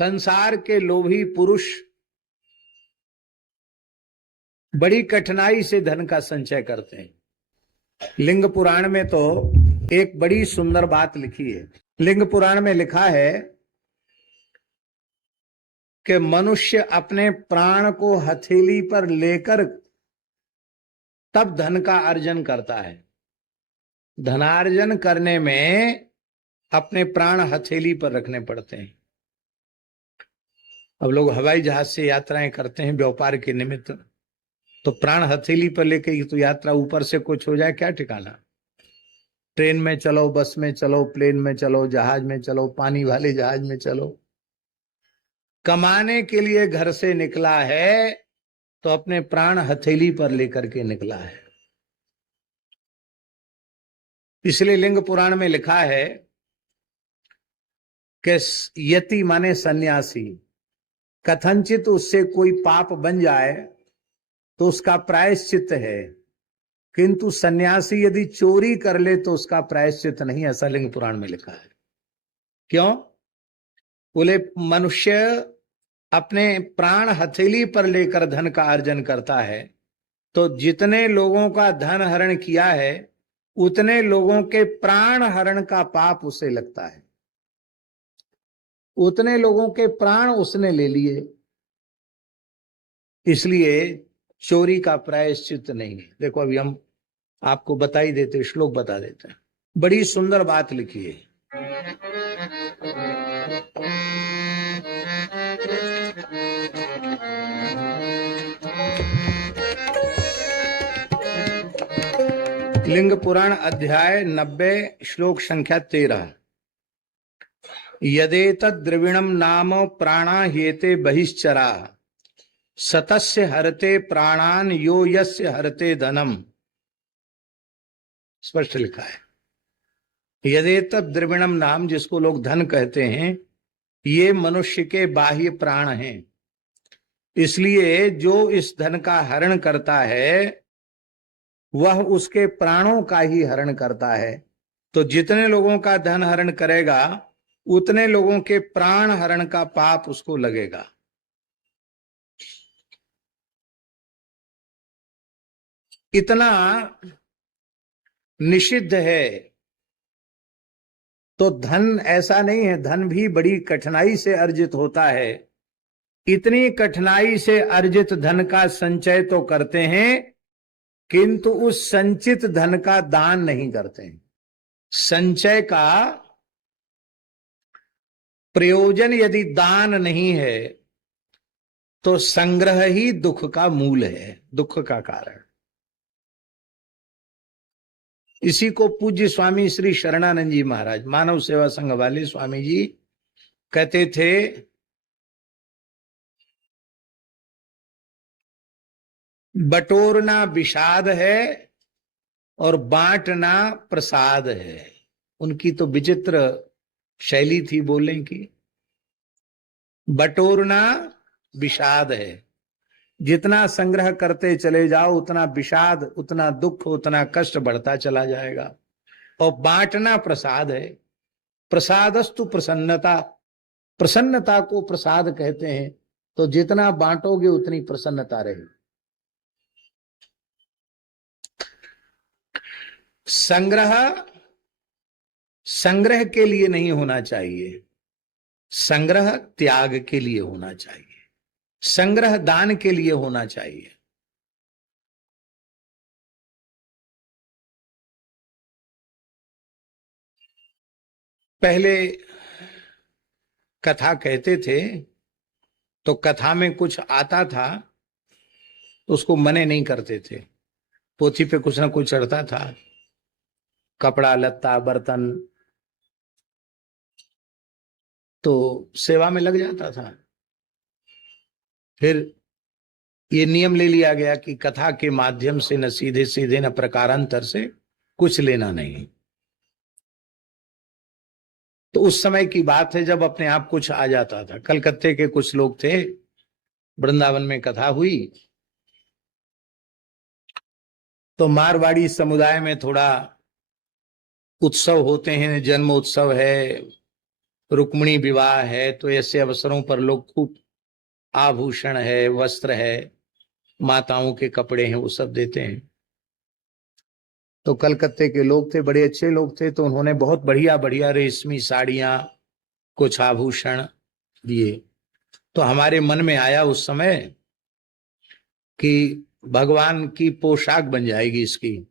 संसार के लोभी पुरुष बड़ी कठिनाई से धन का संचय करते हैं। लिंग पुराण में तो एक बड़ी सुंदर बात लिखी है। लिंग पुराण में लिखा है कि मनुष्य अपने प्राण को हथेली पर लेकर तब धन का अर्जन करता है। धनार्जन करने में अपने प्राण हथेली पर रखने पड़ते हैं। अब लोग हवाई जहाज से यात्राएं करते हैं व्यापार के निमित्त, तो प्राण हथेली पर लेके तो यात्रा ऊपर से कुछ हो जाए क्या ठिकाना। ट्रेन में चलो, बस में चलो, प्लेन में चलो, जहाज में चलो, पानी वाले जहाज में चलो, कमाने के लिए घर से निकला है तो अपने प्राण हथेली पर लेकर के निकला है। इसलिए लिंग पुराण में लिखा है कि यति माने सन्यासी, कथनचित उससे कोई पाप बन जाए तो उसका प्रायश्चित है, किंतु सन्यासी यदि चोरी कर ले तो उसका प्रायश्चित नहीं। ऐसा लिंग पुराण में लिखा है। क्यों? बोले मनुष्य अपने प्राण हथेली पर लेकर धन का अर्जन करता है तो जितने लोगों का धन हरण किया है उतने लोगों के प्राण हरण का पाप उसे लगता है। उतने लोगों के प्राण उसने ले लिए, इसलिए चोरी का प्रायश्चित नहीं है। देखो अभी हम आपको बता ही देते, श्लोक बता देते हैं। बड़ी सुंदर बात लिखी है। लिंग पुराण अध्याय 90 श्लोक संख्या 13। यदेतद् द्रविणम नाम प्राणा ह्येते बहिश्चरा सतस्य हरते प्राणान यो यस्य हरते धनम। स्पष्ट लिखा है। यदेतद् द्रविणम नाम, जिसको लोग धन कहते हैं, ये मनुष्य के बाह्य प्राण हैं। इसलिए जो इस धन का हरण करता है वह उसके प्राणों का ही हरण करता है। तो जितने लोगों का धन हरण करेगा उतने लोगों के प्राण हरण का पाप उसको लगेगा। इतना निषिद्ध है। तो धन ऐसा नहीं है, धन भी बड़ी कठिनाई से अर्जित होता है। इतनी कठिनाई से अर्जित धन का संचय तो करते हैं, किंतु उस संचित धन का दान नहीं करते हैं। संचय का प्रयोजन यदि दान नहीं है तो संग्रह ही दुख का मूल है, दुख का कारण। इसी को पूज्य स्वामी श्री शरणानंद जी महाराज, मानव सेवा संघ वाले स्वामी जी, कहते थे बटोरना विषाद है और बांटना प्रसाद है। उनकी तो विचित्र शैली थी बोलने की। बटोरना विषाद है, जितना संग्रह करते चले जाओ उतना विषाद, उतना दुख, उतना कष्ट बढ़ता चला जाएगा। और बांटना प्रसाद है। प्रसादस्तु प्रसन्नता, प्रसन्नता को प्रसाद कहते हैं। तो जितना बांटोगे उतनी प्रसन्नता रहेगी। संग्रह के लिए नहीं होना चाहिए, संग्रह त्याग के लिए होना चाहिए, संग्रह दान के लिए होना चाहिए। पहले कथा कहते थे तो कथा में कुछ आता था तो उसको मने नहीं करते थे। पोथी पे कुछ ना कुछ चढ़ता था, कपड़ा लत्ता बर्तन, तो सेवा में लग जाता था। फिर ये नियम ले लिया गया कि कथा के माध्यम से न सीधे सीधे न प्रकारांतर से कुछ लेना नहीं। तो उस समय की बात है जब अपने आप कुछ आ जाता था। कलकत्ते के कुछ लोग थे, वृंदावन में कथा हुई तो मारवाड़ी समुदाय में थोड़ा उत्सव होते हैं, जन्म उत्सव है, रुक्मिणी विवाह है, तो ऐसे अवसरों पर लोग खूब आभूषण है, वस्त्र है, माताओं के कपड़े हैं, वो सब देते हैं। तो कलकत्ते के लोग थे, बड़े अच्छे लोग थे, तो उन्होंने बहुत बढ़िया बढ़िया रेशमी साड़ियां, कुछ आभूषण दिए। तो हमारे मन में आया उस समय कि भगवान की पोशाक बन जाएगी इसकी,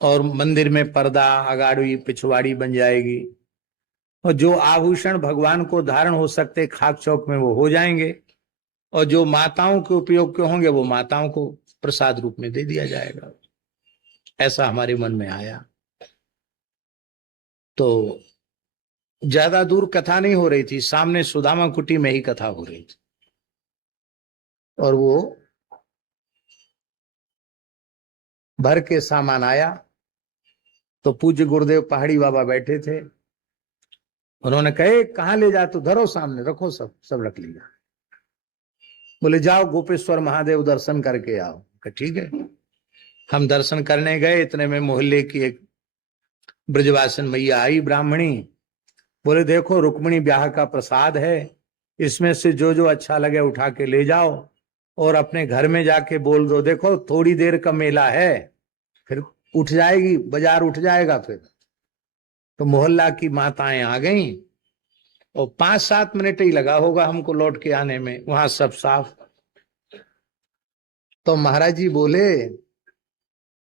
और मंदिर में पर्दा, अगाड़ी, पिछवाड़ी बन जाएगी, और जो आभूषण भगवान को धारण हो सकते खाक चौक में वो हो जाएंगे, और जो माताओं के उपयोग के होंगे वो माताओं को प्रसाद रूप में दे दिया जाएगा। ऐसा हमारे मन में आया। तो ज्यादा दूर कथा नहीं हो रही थी, सामने सुदामा कुटी में ही कथा हो रही थी। और वो भर के सामान आया तो पूज्य गुरुदेव पहाड़ी बाबा बैठे थे। उन्होंने कहे कहाँ ले जा, तो धरो सामने रखो, सब रख लिया। बोले जाओ गोपेश्वर महादेव दर्शन करके आओ। ठीक है। हम दर्शन करने गए, इतने में मोहल्ले की एक ब्रजवासन मैया आई, ब्राह्मणी। बोले देखो रुक्मिणी ब्याह का प्रसाद है, इसमें से जो जो अच्छा लगे उठा के ले जाओ, और अपने घर में जाके बोल दो देखो थोड़ी देर का मेला है, फिर उठ जाएगी, बाजार उठ जाएगा फिर। तो मोहल्ला की माताएं आ गईं, और 5-7 मिनट ही लगा होगा हमको लौट के आने में, वहां सब साफ। तो महाराज जी बोले,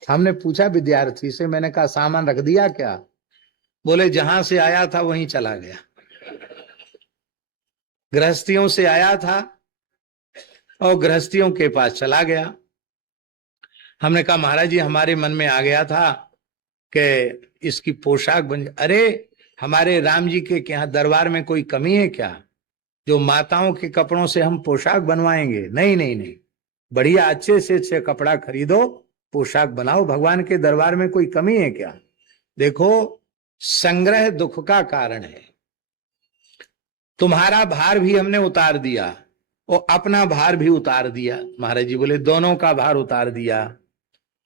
हमने पूछा विद्यार्थी से, मैंने कहा सामान रख दिया क्या? बोले जहां से आया था वहीं चला गया, गृहस्थियों से आया था और गृहस्थियों के पास चला गया। हमने कहा महाराज जी हमारे मन में आ गया था कि इसकी पोशाक बन, अरे हमारे राम जी के यहाँ दरबार में कोई कमी है क्या जो माताओं के कपड़ों से हम पोशाक बनवाएंगे? नहीं नहीं नहीं, बढ़िया अच्छे से अच्छे कपड़ा खरीदो, पोशाक बनाओ, भगवान के दरबार में कोई कमी है क्या? देखो संग्रह दुख का कारण है, तुम्हारा भार भी हमने उतार दिया और अपना भार भी उतार दिया। महाराज जी बोले दोनों का भार उतार दिया,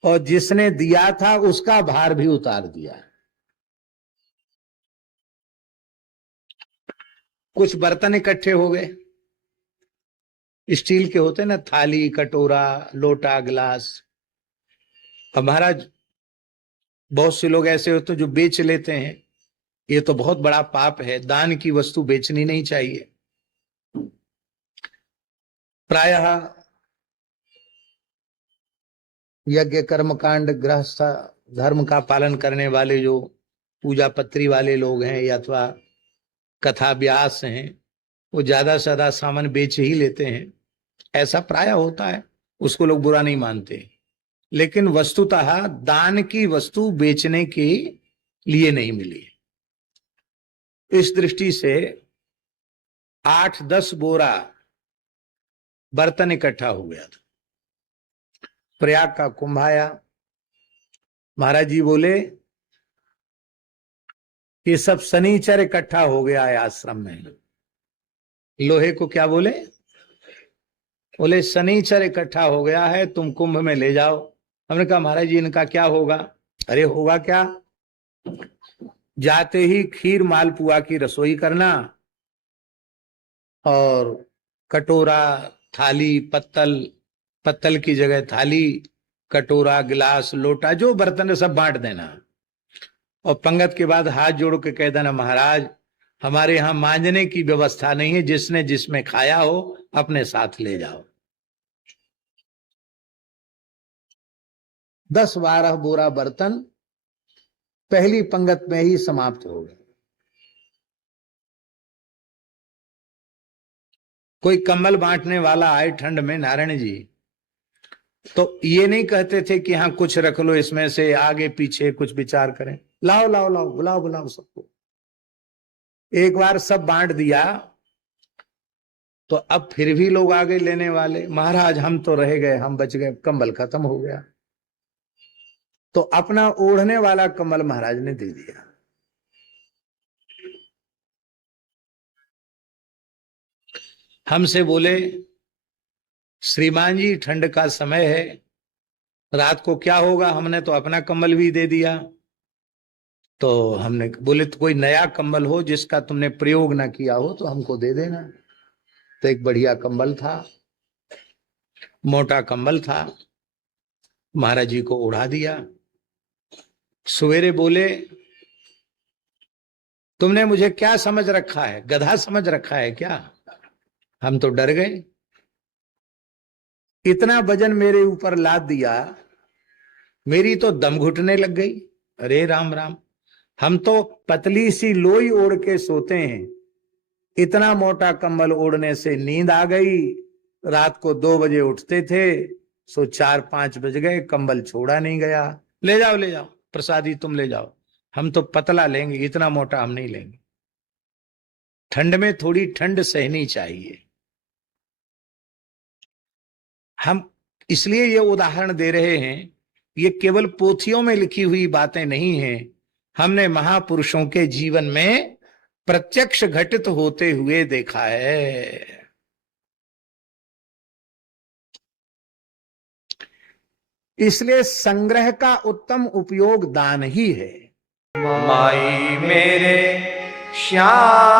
और जिसने दिया था उसका भार भी उतार दिया। कुछ बर्तन इकट्ठे हो गए, स्टील के होते ना, थाली, कटोरा, लोटा, गिलास। अब महाराज बहुत से लोग ऐसे होते जो बेच लेते हैं, ये तो बहुत बड़ा पाप है, दान की वस्तु बेचनी नहीं चाहिए। प्रायः यज्ञ कर्मकांड गृहस्थ धर्म का पालन करने वाले जो पूजा पत्री वाले लोग हैं या अथवा कथा व्यास हैं, वो ज्यादा से ज्यादा सामान बेच ही लेते हैं, ऐसा प्रायः होता है, उसको लोग बुरा नहीं मानते। लेकिन वस्तुतः दान की वस्तु बेचने के लिए नहीं मिली। इस दृष्टि से 8-10 बोरा बर्तन इकट्ठा हो गया था। प्रयाग का कुंभ आया, महाराज जी बोले ये सब शनिचर इकट्ठा हो गया है आश्रम में। लोहे को क्या बोले? बोले शनिचर इकट्ठा हो गया है, तुम कुंभ में ले जाओ। हमने कहा महाराज जी इनका क्या होगा? अरे होगा क्या, जाते ही खीर मालपुआ की रसोई करना, और कटोरा, थाली, पत्तल की जगह थाली, कटोरा, गिलास, लोटा, जो बर्तन है सब बांट देना, और पंगत के बाद हाथ जोड़ के कह देना महाराज हमारे यहाँ मांजने की व्यवस्था नहीं है, जिसने जिसमें खाया हो अपने साथ ले जाओ। 10-12 बोरा बर्तन पहली पंगत में ही समाप्त हो गए। कोई कम्बल बांटने वाला आए ठंड में, नारायण जी, तो ये नहीं कहते थे कि हाँ कुछ रख लो इसमें से, आगे पीछे कुछ विचार करें, लाओ लाओ लाओ, बुलाओ बुलाओ सबको। एक बार सब बांट दिया तो अब फिर भी लोग आगे लेने वाले, महाराज हम तो रह गए, हम बच गए, कंबल खत्म हो गया। तो अपना ओढ़ने वाला कंबल महाराज ने दे दिया। हमसे बोले श्रीमान जी ठंड का समय है, रात को क्या होगा, हमने तो अपना कंबल भी दे दिया। तो हमने बोले तो कोई नया कंबल हो जिसका तुमने प्रयोग ना किया हो तो हमको दे देना। तो एक बढ़िया कंबल था, मोटा कंबल था, महाराज जी को उड़ा दिया। सवेरे बोले तुमने मुझे क्या समझ रखा है, गधा समझ रखा है क्या? हम तो डर गए, इतना वजन मेरे ऊपर लाद दिया, मेरी तो दम घुटने लग गई। अरे राम राम, हम तो पतली सी लोई ओढ़ के सोते हैं, इतना मोटा कंबल ओढ़ने से नींद आ गई। रात को 2 बजे उठते थे, सो 4-5 बज गए, कंबल छोड़ा नहीं गया। ले जाओ ले जाओ प्रसादी, तुम ले जाओ, हम तो पतला लेंगे, इतना मोटा हम नहीं लेंगे। ठंड में थोड़ी ठंड सहनी चाहिए। हम इसलिए ये उदाहरण दे रहे हैं, ये केवल पोथियों में लिखी हुई बातें नहीं हैं, हमने महापुरुषों के जीवन में प्रत्यक्ष घटित होते हुए देखा है। इसलिए संग्रह का उत्तम उपयोग दान ही है। माई मेरे श्याम